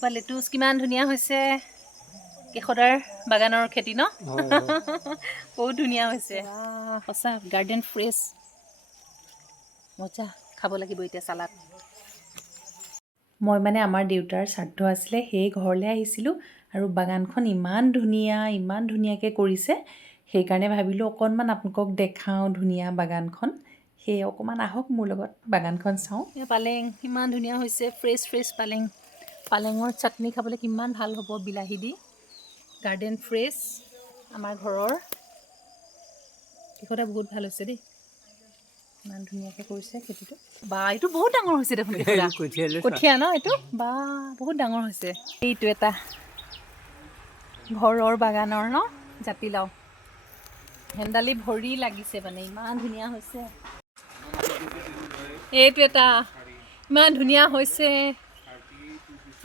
এজোপা লেটুচ কিমান ধুনীয়া হৈছে কেশদাৰ বাগানৰ খেতি ন বহুত ধুনীয়া হৈছে সঁচা গাৰ্ডেন ফ্ৰেছ মজা খাব লাগিব এতিয়া চালাড মই মানে আমাৰ দেউতাৰ শ্ৰাদ্ধ আছিলে সেই ঘৰলৈ আহিছিলোঁ আৰু বাগানখন ইমান ধুনীয়াকৈ কৰিছে সেইকাৰণে ভাবিলোঁ অকণমান আপোনালোকক দেখাওঁ ধুনীয়া বাগানখন সেই অকণমান আহক মোৰ লগত বাগানখন চাওঁ পালেং ইমান ধুনীয়া হৈছে ফ্ৰেছ পালেঙৰ চাটনি খাবলৈ কিমান ভাল হ'ব বিলাহী দি গাৰ্ডেন ফ্ৰেছ আমাৰ ঘৰৰ কেশদা বহুত ভাল হৈছে দেই ইমান ধুনীয়াকৈ কৰিছে খেতিটো বা এইটো বহুত ডাঙৰ হৈছে দেখোন কঠীয়া ন এইটো বা বহুত ডাঙৰ হৈছে এইটো এটা ঘৰৰ বাগানৰ ন জাতিলাও হেন্দালি ভৰি লাগিছে মানে ইমান ধুনীয়া হৈছে এইটো এটা ইমান ধুনীয়া হৈছে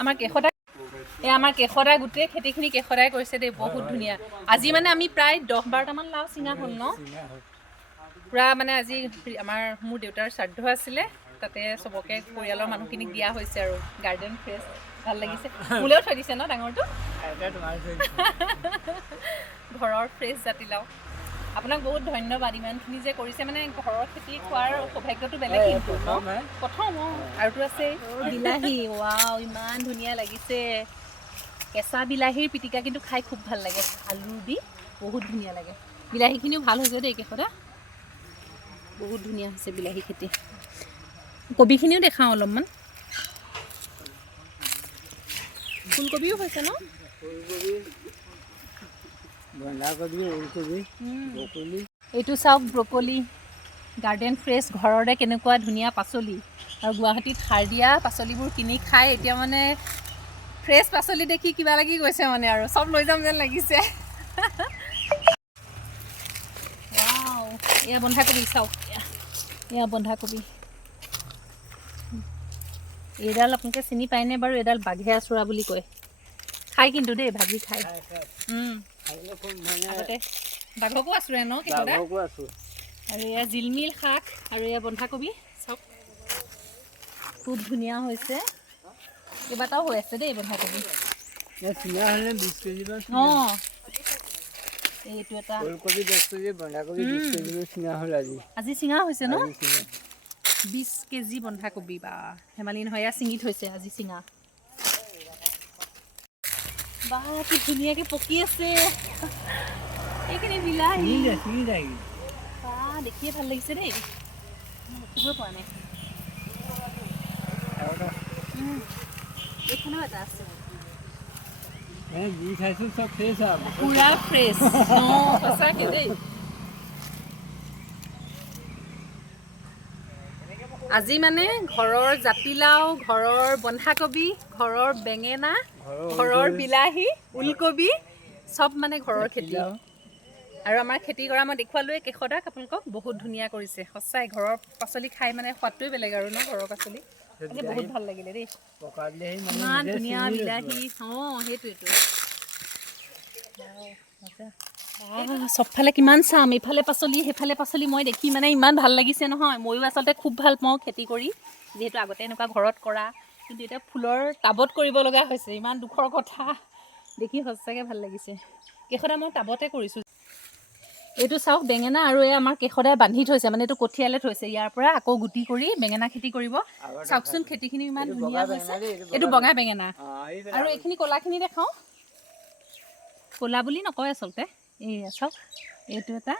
আমাৰ কেশদা গোটেই খেতিখিনি কেশদাই কৰিছে দেই বহুত ধুনীয়া আজি মানে আমি প্ৰায় 10-12টামান লাও চিঙা হ'ল ন পুৰা মানে আজি মোৰ দেউতাৰ শ্ৰাদ্ধ আছিলে তাতে চবকে পৰিয়ালৰ মানুহখিনিক দিয়া হৈছে আৰু গাৰ্ডেন ফ্ৰেছ ভাল লাগিছে মোলেও থৈ দিছে ন ডাঙৰটো ঘৰৰ ফ্ৰেছ জাতিলাও আপোনাক বহুত ধন্যবাদ ইমানখিনি যে কৰিছে মানে ঘৰৰ খেতি খোৱাৰ সৌভাগ্যটো বেলেগ কিন্তু প্ৰথম আৰুতো আছে বিলাহী ৱাও ইমান ধুনীয়া লাগিছে কেঁচা বিলাহীৰ পিটিকা কিন্তু খাই খুব ভাল লাগে আলু দি বহুত ধুনীয়া লাগে বিলাহীখিনিও ভাল হৈছে দেই কেশদা বহুত ধুনীয়া হৈছে বিলাহী খেতি কবিখিনিও দেখাওঁ অলপমান ফুলকবিও হৈছে ন এইটো চাওক ব্ৰকলি গাৰ্ডেন ফ্ৰেছ ঘৰতে কেনেকুৱা ধুনীয়া পাচলি আৰু গুৱাহাটীত সাৰ দিয়া পাচলিবোৰ কিনি খাই এতিয়া মানে ফ্ৰেছ পাচলি দেখি কিবা লাগি গৈছে মানে আৰু চব লৈ যাম যেন লাগিছে এয়া বন্ধাকবি চাওক এয়া বন্ধাকবি এইডাল আপোনালোকে চিনি পায়নে বাৰু এইডাল বাঘে আচৰা বুলি কয় খাই কিন্তু দেই ভাজি খাই আগতে বাঘকো আচৰে ন কেশদা আৰু এয়া জিলমিল শাক আৰু এয়া বন্ধাকবি চাওক খুব ধুনীয়া হৈছে কেইবাটাও হৈ আছে দেই বন্ধাকবি অঁ এইটো এটা আজি চিঙা হৈছে ন 20 কেজি বন্ধাকবি বা ধেমালি নহয় এয়া চিঙি থৈছে আজি চিঙা বা কি ধুনীয়াকৈ পকি আছে এইখিনি বিলাহী বা দেখিয়ে ভাল লাগিছে দেই দেখিবই পৰা নাই এইখনো এটা আছে পুৰা ফ্ৰেছ সঁচাকৈ দেই আজি মানে ঘৰৰ জাতিলাও ঘৰৰ বন্ধাকবি ঘৰৰ বেঙেনা ঘৰৰ বিলাহী ওলকবি চব মানে ঘৰৰ খেতি আৰু আমাৰ খেতি কৰা মই দেখুৱালোৱে কেশদাক আপোনালোকক বহুত ধুনীয়া কৰিছে সঁচাই ঘৰৰ পাচলি খাই মানে সোৱাদটোৱে বেলেগ আৰু ন ঘৰৰ পাচলি আজি বহুত ভাল লাগিলে দেই ইমান ধুনীয়া বিলাহী অঁ সেইটোৱেতো চবফালে কিমান চাম ইফালে পাচলি সেইফালে পাচলি মই দেখি মানে ইমান ভাল লাগিছে নহয় ময়ো আচলতে খুব ভাল পাওঁ খেতি কৰি যিহেতু আগতে এনেকুৱা ঘৰত কৰা কিন্তু এতিয়া ফুলৰ টাবত কৰিব লগা হৈছে ইমান দুখৰ কথা দেখি সঁচাকৈ ভাল লাগিছে কেশদা মই টাবতে কৰিছোঁ এইটো চাওক বেঙেনা আৰু এই আমাৰ কেশদাই বান্ধি থৈছে মানে এইটো কঠিয়ালে থৈছে ইয়াৰ পৰা আকৌ গুটি কৰি বেঙেনা খেতি কৰিব চাওকচোন খেতিখিনি ইমান ধুনীয়া হৈছে এইটো বগা বেঙেনা আৰু এইখিনি ক'লাখিনি দেখাওঁ ক'লা বুলি নকয় আচলতে এই চাওক এইটো এটা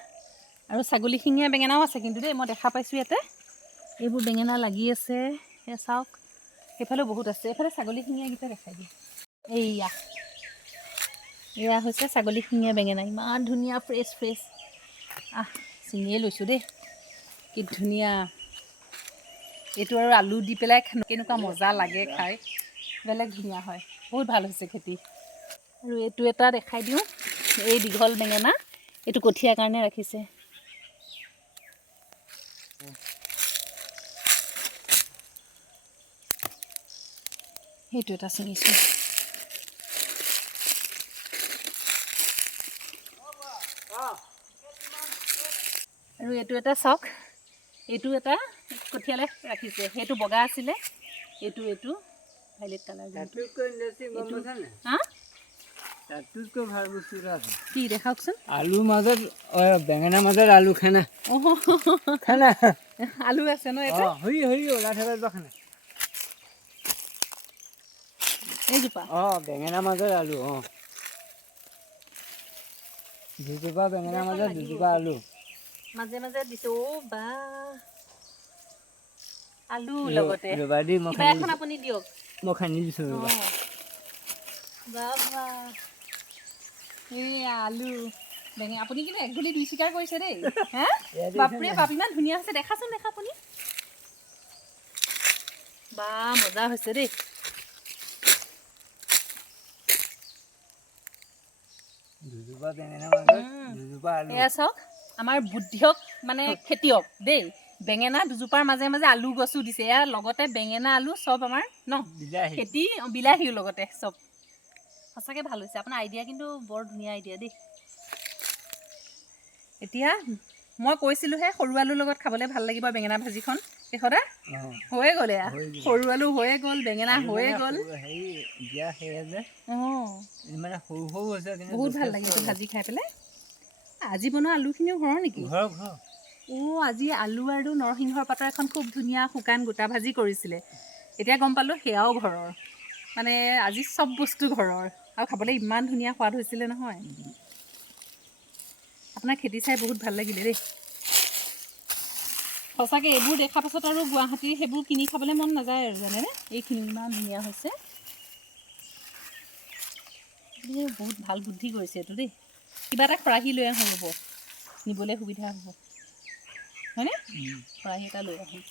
আৰু ছাগলী শিঙীয়া বেঙেনাও আছে কিন্তু দেই মই দেখা পাইছোঁ ইয়াতে এইবোৰ বেঙেনা লাগি আছে এয়া চাওক সেইফালেও বহুত আছে এইফালে ছাগলী শিঙীয়াকেইটা দেখাই দিয়ে এয়া হৈছে ছাগলী শিঙীয়া বেঙেনা ইমান ধুনীয়া ফ্ৰেছ ছিঙিয়ে লৈছোঁ দেই কি ধুনীয়া এইটো আৰু আলু দি পেলাই কেনেকুৱা মজা লাগে খাই বেলেগ ধুনীয়া হয় বহুত ভাল হৈছে খেতি আৰু এইটো এটা দেখাই দিওঁ এই দীঘল বেঙেনা এইটো কঠীয়াৰ কাৰণে ৰাখিছে সেইটো এটা ছিঙিছোঁ আৰু এইটো এটা চাওক এইটো এটা কঠিয়ালে ৰাখিছে সেইটো বগা আছিলে এইটো ভাইলেট কালাৰ হা তাতোতকৈ ভাল বস্তু এটা আছে কি দেখাওকচোন আলুৰ মাজত বেঙেনাৰ মাজত আলু খানা খানা আলু আছে ন এটা হই হই ওলাই থকা খানা এইজোপা বেঙেনাৰ মাজত আলু দুজোপা বেঙেনাৰ মাজত দুজোপা আলু মাজে মাজে দিছে বা আলু লগতে ৰবা দি মই কিবা এখন আপুনি দিয়ক মই খানি দিছো ৰবা বাবা আলু বেঙে আপুনি কিন্তু একগুলি দুই চিকাৰ কৰিছে দেই হা বাপৰে বাপ ইমান ধুনীয়া হৈছে দেখাচোন দেখা আপুনি বা মজা হৈছে দেই দুজোপা বেঙেনাৰ মাজত দুজোপা আলু এয়া চাওক আমাৰ বুদ্ধিয়ক মানে খেতিয়ক দেই বেঙেনা দুজোপাৰ মাজে মাজে আলু গছো দিছে এয়া লগতে বেঙেনা আলু চব আমাৰ ন খেতি বিলাহীও লগতে চব সঁচাকৈ ভাল হৈছে আপোনাৰ আইডিয়া কিন্তু বৰ ধুনীয়া আইডিয়া দেই এতিয়া মই কৈছিলোঁহে সৰু আলুৰ লগত খাবলৈ ভাল লাগিব বেঙেনা ভাজিখন এশদা হৈয়ে গ'ল এয়া সৰু আলু হৈয়ে গ'ল বেঙেনা হৈয়ে গ'ল বহুত ভাল লাগিছে ভাজি খাই পেলাই আজি বনোৱা আলুখিনিও ঘৰৰ নেকি আজি আলু আৰু নৰসিংহৰ পাতৰ এখন খুব ধুনীয়া শুকান গোটা ভাজি কৰিছিলে এতিয়া গম পালোঁ সেয়াও ঘৰৰ মানে আজি চব বস্তু ঘৰৰ আৰু খাবলৈ ইমান ধুনীয়া সোৱাদ হৈছিলে নহয় আপোনাৰ খেতি চাই বহুত ভাল লাগিলে দেই সঁচাকৈ এইবোৰ দেখা পাছত আৰু গুৱাহাটীৰ সেইবোৰ কিনি খাবলৈ মন নাযায় আৰু জানেনে এইখিনি ইমান ধুনীয়া হৈছে বহুত ভাল বুদ্ধি কৰিছে এইটো দেই কিবা এটা খৰাহী লৈ আহোঁ হ'ব নিবলৈ সুবিধা হ'ব হয়নে খৰাহী এটা লৈ আহোঁ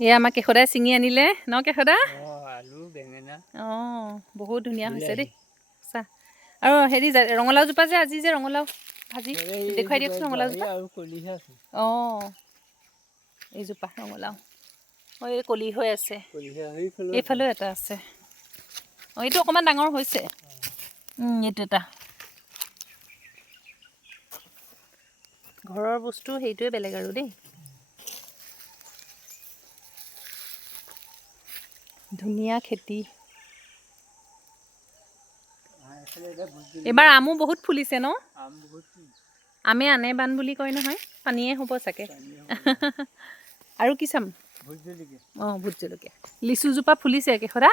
এয়া আমাক কেশদাই ছিঙি আনিলে ন কেশদা আলু বেঙেনা বহুত ধুনীয়া হৈছে দেই চা আৰু হেৰি ৰঙালাওজোপা যে আজি যে ৰঙালাও ভাজি দেখুৱাই দিয়কচোন ৰঙালাওজোপা এইজোপা ৰঙালাও এই কলি হৈ আছে এইফালেও এটা আছে এইটো অকণমান ডাঙৰ হৈছে এইটো এটা ঘৰৰ বস্তু সেইটোৱে বেলেগ আৰু দেই ধুনীয়া খেতি এইবাৰ আমো বহুত ফুলিছে ন আমে আনে বান বুলি কয় নহয় পানীয়ে হ'ব চাগে আৰু কি চাম ভোট জলকীয়া লিচুজোপা ফুলিছে কেশদা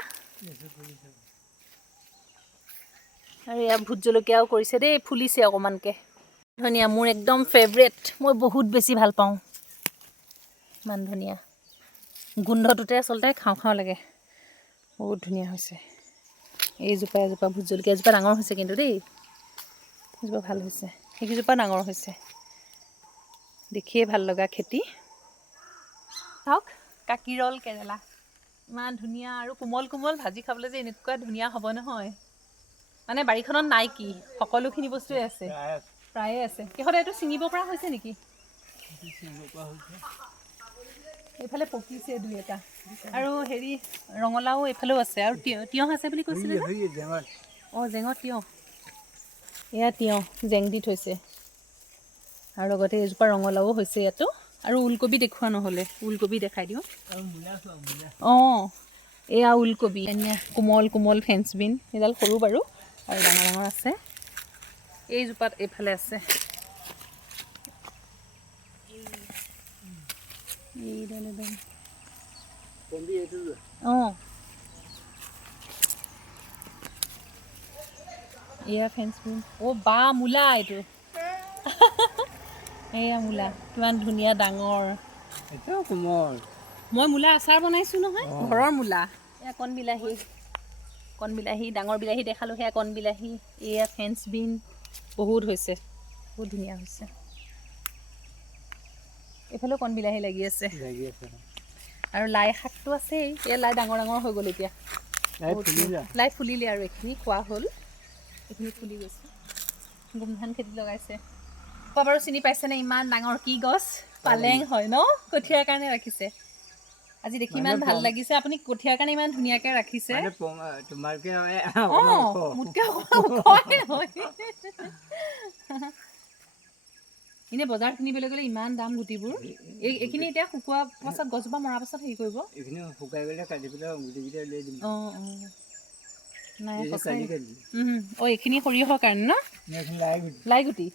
আৰু এয়া ভোট জলকীয়াও কৰিছে দেই ফুলিছে অকণমানকৈ ধুনীয়া মোৰ একদম ফেভৰেট মই বহুত বেছি ভাল পাওঁ ইমান ধুনীয়া গোন্ধটোতে আচলতে খাওঁ খাওঁ লাগে বহুত ধুনীয়া হৈছে এইজোপা এজোপা ভোট জলকীয়া এজোপা ডাঙৰ হৈছে কিন্তু দেই এজোপা ভাল হৈছে সেইকেইজোপা ডাঙৰ হৈছে দেখিয়ে ভাল লগা খেতি চাওক কাকিৰল কেৰেলা ইমান ধুনীয়া আৰু কোমল কোমল ভাজি খাবলৈ যে এনেকুৱা ধুনীয়া হ'ব নহয় মানে বাৰীখনত নাই কি সকলোখিনি বস্তুৱে আছে প্ৰায়ে আছে কেশদা এইটো ছিঙিব পৰা হৈছে নেকি এইফালে পকিছে দুই এটা আৰু হেৰি ৰঙালাও এইফালেও আছে আৰু তিয়ঁহ আছে বুলি কৈছিলে জেঙত তিয়ঁহ এয়া তিয়ঁহ জেং দি থৈছে আৰু লগতে এজোপা ৰঙালাও হৈছে ইয়াতো আৰু ওলকবি দেখুওৱা নহ'লে ওলকবি দেখাই দিওঁ এয়া ওলকবি এনে কোমল কোমল ফেঞ্চ বিন এডাল সৰু বাৰু আৰু ডাঙৰ ডাঙৰ আছে এইজোপাত এইফালে আছে এয়া ফেঞ্চ বিন বা মূলা এইটো এয়া মূলা কিমান ধুনীয়া ডাঙৰ কোমল মই মূলা আচাৰ বনাইছোঁ নহয় ঘৰৰ মূলা এয়া কণ বিলাহী ডাঙৰ বিলাহী দেখালোঁ সেয়া কণ বিলাহী এয়া ফেঞ্চ বিন বহুত হৈছে বহুত ধুনীয়া হৈছে এইফালেও কণ বিলাহী লাগি আছে আৰু লাই শাকটো আছেই এয়া লাই ডাঙৰ ডাঙৰ হৈ গ'ল এতিয়া লাই ফুলিলে আৰু এইখিনি খোৱা হ'ল এইখিনি ফুলি গৈছে গোমধান খেতি লগাইছে বাৰু চিনি পাইছেনে ইমান ডাঙৰ কি গছ পালেং হয় ন কঠীয়াৰ কাৰণে ৰাখিছে আজি দেখি ইমান ভাল লাগিছে আপুনি কঠীয়াৰ কাৰণে ইমান ধুনীয়াকৈ ৰাখিছে এনেই বজাৰত কিনিবলৈ গ'লে ইমান দাম গুটিবোৰ এইখিনি এতিয়া শুকোৱা পাছত গছজোপা মৰাৰ পাছত হেৰি কৰিব এইখিনি শুকাই গ'লে কাটি পেলাই গুটিকেইটা উলিয়াই দিম অঁ অঁ নাই এই যে সঁচাই কালি কালি অঁ এইখিনি সৰিয়হৰ কাৰণে ন এইখিনি লাই গুটি লাই গুটি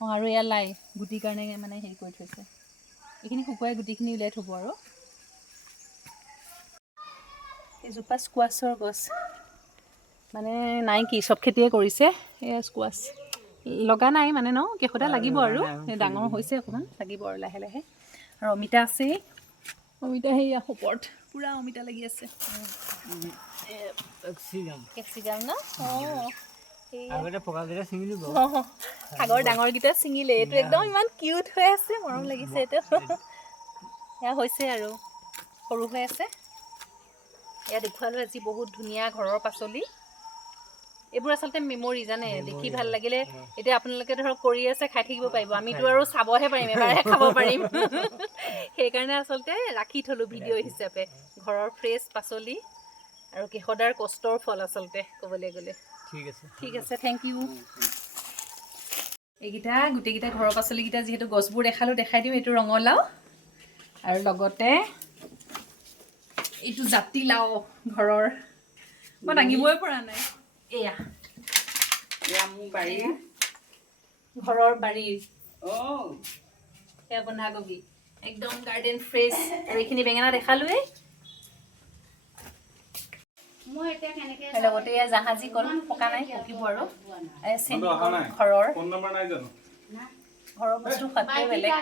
অঁ আৰু এয়া লাই গুটিৰ কাৰণে মানে হেৰি কৰি থৈছে এইখিনি শুকুৱাই গুটিখিনি উলিয়াই থ'ব আৰু এজোপা স্কোৱাছৰ গছ মানে নাই কি চব খেতিয়ে কৰিছে এয়া স্কোৱাছ লগা নাই মানে ন কেইশটা লাগিব আৰু ডাঙৰ হৈছে অকণমান লাগিব আৰু লাহে লাহে আৰু অমিতা আছেই অমিতা সেই ওপৰত পূৰা অমিতা লাগি আছে কেপচিকাম ন অঁ আগতে পকাকেইটা ছিঙি দিব আগৰ ডাঙৰকেইটা ছিঙিলে এইটো একদম ইমান কিউট হৈ আছে মৰম লাগিছে এইটো এয়া হৈছে আৰু সৰু হৈ আছে এয়া দেখুৱালোঁ আজি বহুত ধুনীয়া ঘৰৰ পাচলি এইবোৰ আচলতে মেমৰি জানে দেখি ভাল লাগিলে এতিয়া আপোনালোকে ধৰক কৰি আছে খাই থাকিব পাৰিব আমিতো আৰু চাবহে পাৰিম এবাৰহে খাব পাৰিম সেইকাৰণে আচলতে ৰাখি থ'লোঁ ভিডিঅ' হিচাপে ঘৰৰ ফ্ৰেছ পাচলি আৰু কেশদাৰ কষ্টৰ ফল আচলতে ক'বলৈ গ'লে ঠিক আছে থেংক ইউ এইকেইটা গোটেইকেইটা ঘৰৰ পাচলিকেইটা যিহেতু গছবোৰ দেখালোঁ দেখাই দিওঁ এইটো ৰঙালাও আৰু লগতে এইটো জাতিলাও ঘৰৰ মই দাঙিবই পৰা নাই এয়া মোৰ বাৰীৰ ঘৰৰ বাৰীৰ এয়া বন্ধাকবি একদম গাৰ্ডেন ফ্ৰেছ আৰু এইখিনি বেঙেনা দেখালোৱেই লগতে এয়া জাহাজী কল পকা নাই পকিব আৰু চেনি কল ঘৰৰ ঘৰৰ বস্তু খোৱাতকৈ বেলেগ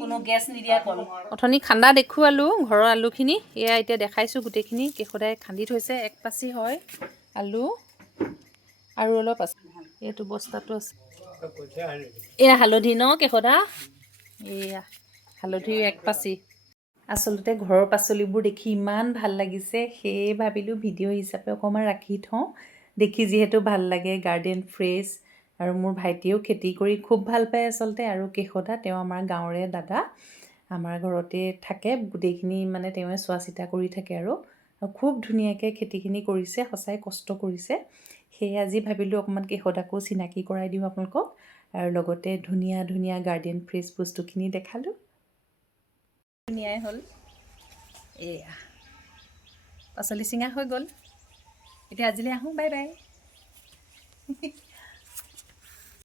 কোনো গেছ নিদিয়া কল অথনি খান্দা দেখুৱালোঁ ঘৰৰ আলুখিনি এয়া এতিয়া দেখাইছোঁ গোটেইখিনি কেশদাই খান্দি থৈছে এক পাচি হয় আলু আৰু অলপ আছে এইটো বস্তাটো আছে এয়া হালধি ন কেশদা এয়া হালধিৰ এক পাচি আচলতে ঘৰৰ পাচলিবোৰ দেখি ইমান ভাল লাগিছে সেয়ে ভাবিলোঁ ভিডিঅ' হিচাপে অকণমান ৰাখি থওঁ দেখি যিহেতু ভাল লাগে গাৰ্ডেন ফ্ৰেছ আৰু মোৰ ভাইটিয়েও খেতি কৰি খুব ভাল পায় আচলতে আৰু কেশদা তেওঁ আমাৰ গাঁৱৰে দাদা আমাৰ ঘৰতে থাকে গোটেইখিনি মানে তেওঁৱে চোৱা চিতা কৰি থাকে আৰু খুব ধুনীয়াকৈ খেতিখিনি কৰিছে সঁচাই কষ্ট কৰিছে সেয়ে আজি ভাবিলোঁ অকণমান কেশদাকো চিনাকি কৰাই দিওঁ আপোনালোকক আৰু লগতে ধুনীয়া ধুনীয়া গাৰ্ডেন ফ্ৰেছ বস্তুখিনি দেখালোঁ ধুনীয়াই হ'ল এয়া পাচলি চিঙা হৈ গ'ল এতিয়া আজিলৈ আহোঁ বাই বাই